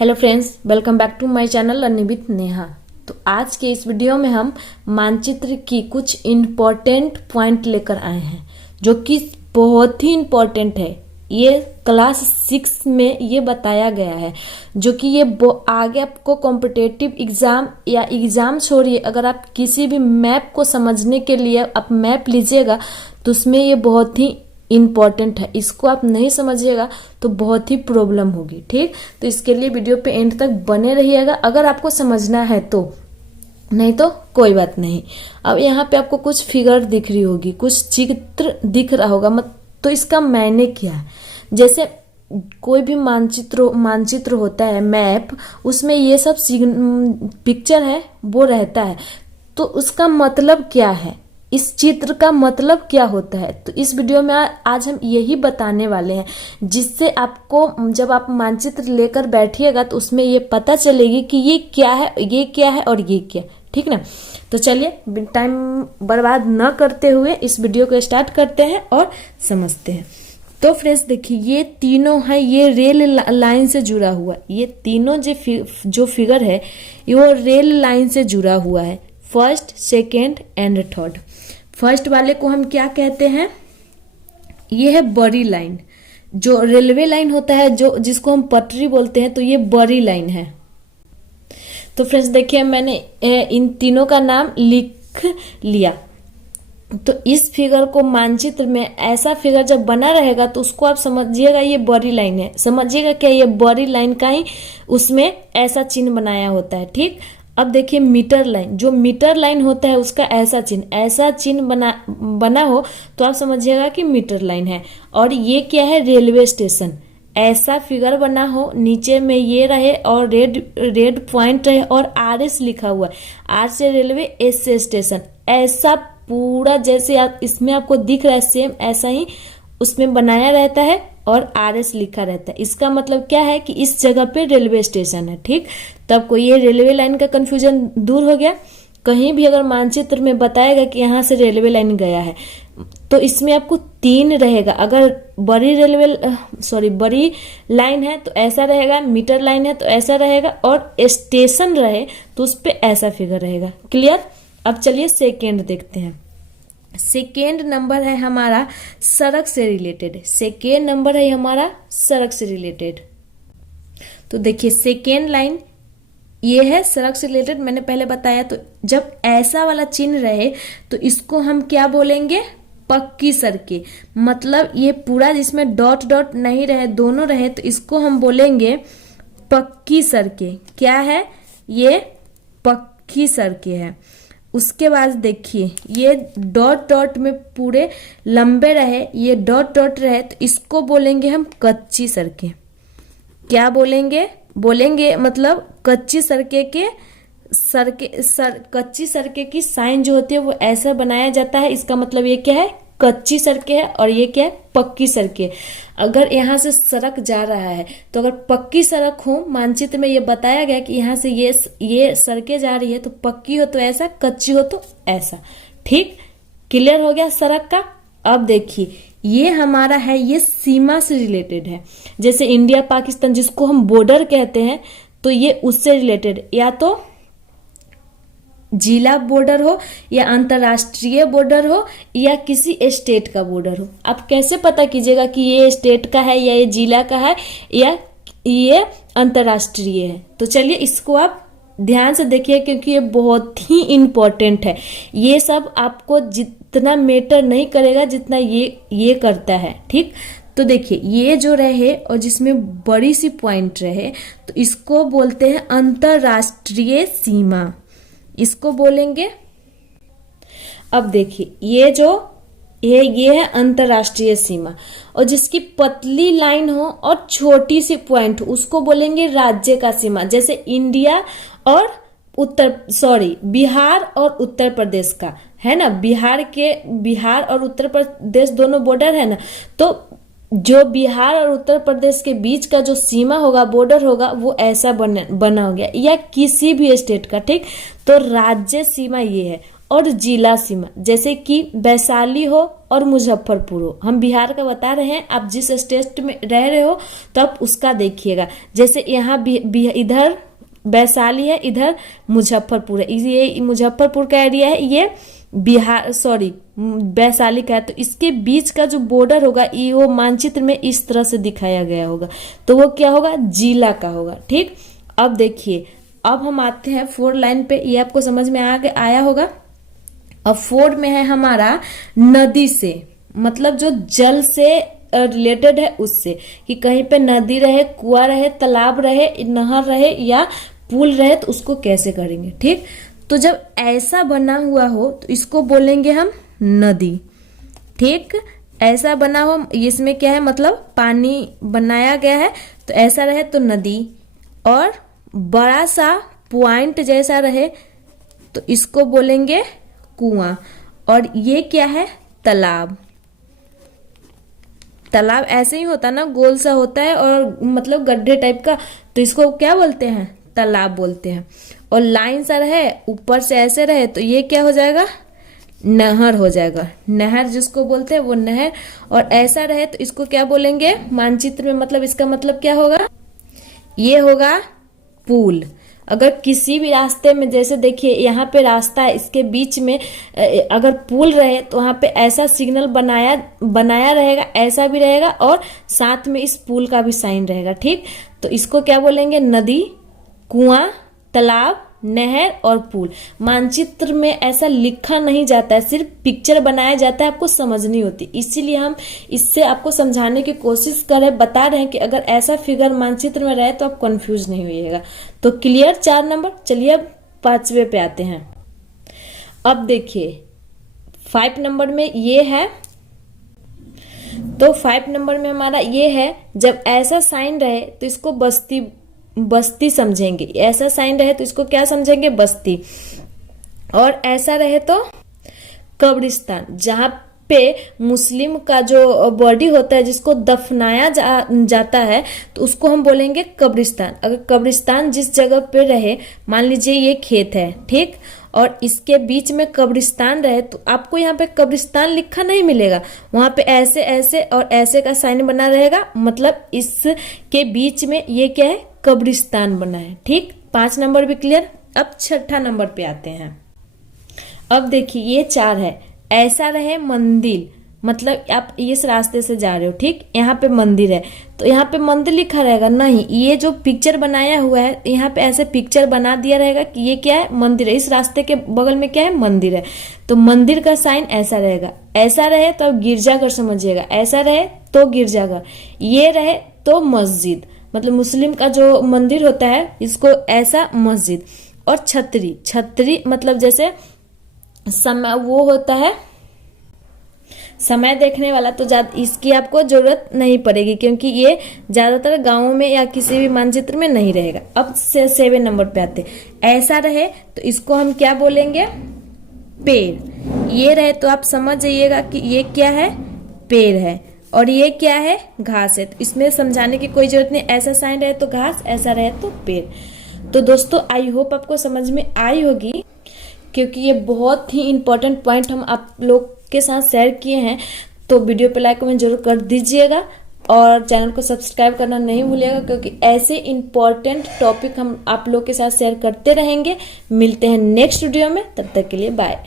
Hello friends, welcome back to my channel learning with Neha. तो आज के इस वीडियो में हम मानचित्र की कुछ इम्पोर्टेंट पॉइंट लेकर आए हैं जो कि बहुत ही इम्पोर्टेंट है। ये क्लास 6 में ये बताया गया है जो कि ये आगे आपको कॉम्पिटिटिव एग्जाम या एग्जाम छोड़िए, अगर आप किसी भी मैप को समझने के लिए आप मैप लीजिएगा तो उसमें ये बहुत ही इम्पॉर्टेंट है। इसको आप नहीं समझिएगा तो बहुत ही प्रॉब्लम होगी। ठीक, तो इसके लिए वीडियो पे एंड तक बने रहिएगा अगर आपको समझना है तो, नहीं तो कोई बात नहीं। अब यहाँ पे आपको कुछ फिगर दिख रही होगी, कुछ चित्र दिख रहा होगा, तो इसका मायने क्या है। जैसे कोई भी मानचित्र होता है, मैप, उसमें ये सब पिक्चर है वो रहता है, तो उसका मतलब क्या है, इस चित्र का मतलब क्या होता है। तो इस वीडियो में आज हम यही बताने वाले हैं, जिससे आपको जब आप मानचित्र लेकर बैठिएगा तो उसमें ये पता चलेगी कि ये क्या है, ये क्या है और ये क्या। ठीक ना, तो चलिए टाइम बर्बाद न करते हुए इस वीडियो को स्टार्ट करते हैं और समझते हैं। तो फ्रेंड्स देखिए, ये तीनों है, ये रेल लाइन से जुड़ा हुआ है। ये तीनों जो फिगर है वो रेल लाइन से जुड़ा हुआ है, first, second and third. First वाले को हम क्या कहते हैं, ये है बड़ी लाइन। जो रेलवे लाइन होता है, जो जिसको हम पटरी बोलते हैं, तो ये बड़ी लाइन है। तो फ्रेंड्स देखिए, मैंने इन तीनों का नाम लिख लिया। तो इस फिगर को मानचित्र में ऐसा फिगर जब बना रहेगा तो उसको आप समझिएगा ये बड़ी लाइन है। समझिएगा क्या, ये बड़ी लाइन का ही उसमें ऐसा चिन्ह बनाया होता है। ठीक, अब देखिए मीटर लाइन, जो मीटर लाइन होता है उसका ऐसा चिन्ह बना हो तो आप समझिएगा कि मीटर लाइन है। और ये क्या है, रेलवे स्टेशन। ऐसा फिगर बना हो, नीचे में ये रहे और रेड पॉइंट रहे और RS लिखा हुआ है, R से रेलवे, S से स्टेशन। ऐसा पूरा जैसे इसमें आपको दिख रहा है सेम ऐसा ही उसमें बनाया रहता है और RS लिखा रहता है। इसका मतलब क्या है कि इस जगह पे रेलवे स्टेशन है। ठीक, तो आपको ये रेलवे लाइन का कंफ्यूजन दूर हो गया। कहीं भी अगर मानचित्र में बताएगा कि यहाँ से रेलवे लाइन गया है तो इसमें आपको 3 रहेगा। अगर बड़ी लाइन है तो ऐसा रहेगा, मीटर लाइन है तो ऐसा रहेगा, और स्टेशन रहे तो उस पर ऐसा फिगर रहेगा। क्लियर। अब चलिए सेकेंड देखते हैं। सेकेंड नंबर है हमारा सड़क से रिलेटेड। सेकेंड नंबर है हमारा सड़क से रिलेटेड। तो देखिए सेकेंड लाइन ये है सड़क से रिलेटेड, मैंने पहले बताया। तो जब ऐसा वाला चिन्ह रहे तो इसको हम क्या बोलेंगे, पक्की सड़कें। मतलब ये पूरा जिसमें डॉट डॉट नहीं रहे, दोनों रहे, तो इसको हम बोलेंगे पक्की सड़कें। क्या है, ये पक्की सड़कें है। उसके बाद देखिए ये डॉट डॉट में पूरे लंबे रहे, ये डॉट डॉट रहे, तो इसको बोलेंगे हम कच्ची सड़कें। क्या बोलेंगे मतलब कच्ची सड़कें की साइन जो होती है वो ऐसा बनाया जाता है। इसका मतलब ये क्या है, कच्ची सड़कें है, और ये क्या है, पक्की सड़कें। अगर यहाँ से सड़क जा रहा है तो अगर पक्की सड़क हो, मानचित्र में ये बताया गया कि यहाँ से ये सड़कें जा रही है, तो पक्की हो तो ऐसा, कच्ची हो तो ऐसा। ठीक, क्लियर हो गया सड़क का। अब देखिए ये हमारा है, ये सीमा से रिलेटेड है। जैसे इंडिया पाकिस्तान जिसको हम बॉर्डर कहते हैं, तो ये उससे रिलेटेड, या तो जिला बॉर्डर हो या अंतरराष्ट्रीय बॉर्डर हो या किसी स्टेट का बॉर्डर हो। आप कैसे पता कीजिएगा कि ये स्टेट का है या ये जिला का है या ये अंतरराष्ट्रीय है। तो चलिए इसको आप ध्यान से देखिए क्योंकि ये बहुत ही इम्पोर्टेंट है। ये सब आपको जितना मैटर नहीं करेगा जितना ये करता है। ठीक, तो देखिए ये जो रहे और जिसमें बड़ी सी पॉइंट रहे तो इसको बोलते हैं अंतरराष्ट्रीय सीमा, इसको बोलेंगे। अब देखिए ये है अंतरराष्ट्रीय सीमा, और जिसकी पतली लाइन हो और छोटी सी पॉइंट हो उसको बोलेंगे राज्य का सीमा। जैसे इंडिया और बिहार और उत्तर प्रदेश का है ना, बिहार और उत्तर प्रदेश दोनों बॉर्डर है ना, तो जो बिहार और उत्तर प्रदेश के बीच का जो सीमा होगा, बॉर्डर होगा, वो ऐसा बना हो गया, या किसी भी स्टेट का। ठीक, तो राज्य सीमा ये है। और जिला सीमा, जैसे कि वैशाली हो और मुजफ्फरपुर हो। हम बिहार का बता रहे हैं, आप जिस स्टेट में रह रहे हो तो आप उसका देखिएगा। जैसे यहाँ इधर वैशाली है, इधर मुजफ्फरपुर है, ये मुजफ्फरपुर का एरिया है, ये बिहार वैशाली का है। तो इसके बीच का जो बॉर्डर होगा ये वो मानचित्र में इस तरह से दिखाया गया होगा, तो वो क्या होगा, जिला का होगा। ठीक, अब देखिए, अब हम आते हैं 4 लाइन पे। ये आपको समझ में आया होगा। अब 4 में है हमारा नदी से, मतलब जो जल से रिलेटेड है उससे, कि कहीं पे नदी रहे, कुआं रहे, तालाब रहे, नहर रहे या पुल रहे तो उसको कैसे करेंगे। ठीक, तो जब ऐसा बना हुआ हो तो इसको बोलेंगे हम नदी। ठीक, ऐसा बना हो, इसमें क्या है, मतलब पानी बनाया गया है, तो ऐसा रहे तो नदी, और बड़ा सा पॉइंट जैसा रहे तो इसको बोलेंगे कुआं, और ये क्या है, तालाब। तालाब ऐसे ही होता ना, गोल सा होता है और मतलब गड्ढे टाइप का, तो इसको क्या बोलते हैं, तालाब बोलते हैं। और लाइन सा रहे, ऊपर से ऐसे रहे तो ये क्या हो जाएगा, नहर हो जाएगा। नहर जिसको बोलते हैं वो नहर। और ऐसा रहे तो इसको क्या बोलेंगे मानचित्र में, मतलब इसका मतलब क्या होगा, ये होगा पुल। अगर किसी भी रास्ते में, जैसे देखिए यहाँ पे रास्ता है, इसके बीच में अगर पुल रहे तो वहां पे ऐसा सिग्नल बनाया रहेगा, ऐसा भी रहेगा, और साथ में इस पुल का भी साइन रहेगा। ठीक, तो इसको क्या बोलेंगे, नदी, कुआं, तालाब, नहर और पुल। मानचित्र में ऐसा लिखा नहीं जाता है, सिर्फ पिक्चर बनाया जाता है, आपको समझनी होती। इसीलिए हम इससे आपको समझाने की कोशिश कर रहे, बता रहे हैं कि अगर ऐसा फिगर मानचित्र में रहे तो आप कंफ्यूज नहीं होइएगा। तो क्लियर 4 नंबर। चलिए अब 5वें पे आते हैं। अब देखिए 5 नंबर में ये है, तो 5 नंबर में हमारा ये है, जब ऐसा साइन रहे तो इसको बस्ती समझेंगे। ऐसा साइन रहे तो इसको क्या समझेंगे, बस्ती। और ऐसा रहे तो कब्रिस्तान, जहां पे मुस्लिम का जो बॉडी होता है जिसको दफनाया जाता है तो उसको हम बोलेंगे कब्रिस्तान। अगर कब्रिस्तान जिस जगह पे रहे, मान लीजिए ये खेत है, ठीक, और इसके बीच में कब्रिस्तान रहे तो आपको यहाँ पे कब्रिस्तान लिखा नहीं मिलेगा, वहां पे ऐसे ऐसे और ऐसे का साइन बना रहेगा, मतलब इसके बीच में ये क्या है, कब्रिस्तान बना है। ठीक, 5 नंबर भी क्लियर। अब 6ठा नंबर पे आते हैं। अब देखिए ये 4 है, ऐसा रहे मंदिर, मतलब आप इस रास्ते से जा रहे हो, ठीक, यहाँ पे मंदिर है तो यहाँ पे मंदिर लिखा रहेगा, नहीं, ये जो पिक्चर बनाया हुआ है यहाँ पे ऐसे पिक्चर बना दिया रहेगा कि ये क्या है, मंदिर है, इस रास्ते के बगल में क्या है, मंदिर है, तो मंदिर का साइन ऐसा रहेगा। ऐसा रहे तो गिरजाघर समझिएगा, ऐसा रहे तो गिरजाघर, ये रहे तो मस्जिद, मतलब मुस्लिम का जो मंदिर होता है इसको ऐसा मस्जिद। और छतरी मतलब जैसे समय वो होता है, समय देखने वाला, तो इसकी आपको जरूरत नहीं पड़ेगी क्योंकि ये ज्यादातर गांवों में या किसी भी मानचित्र में नहीं रहेगा। अब 7 नंबर पे आते, ऐसा रहे तो इसको हम क्या बोलेंगे, पेड़। ये रहे तो आप समझ जाइएगा कि ये क्या है, पेड़ है, और ये क्या है, घास है, तो इसमें समझाने की कोई जरूरत नहीं। ऐसा साइन रहे तो घास, ऐसा रहे तो पेड़। तो दोस्तों आई होप आपको समझ में आई होगी, क्योंकि ये बहुत ही इंपॉर्टेंट पॉइंट हम आप लोग के साथ शेयर किए हैं। तो वीडियो पे लाइक कमेंट जरूर कर दीजिएगा और चैनल को सब्सक्राइब करना नहीं भूलिएगा, क्योंकि ऐसे इंपॉर्टेंट टॉपिक हम आप लोग के साथ शेयर करते रहेंगे। मिलते हैं नेक्स्ट वीडियो में, तब तक के लिए बाय।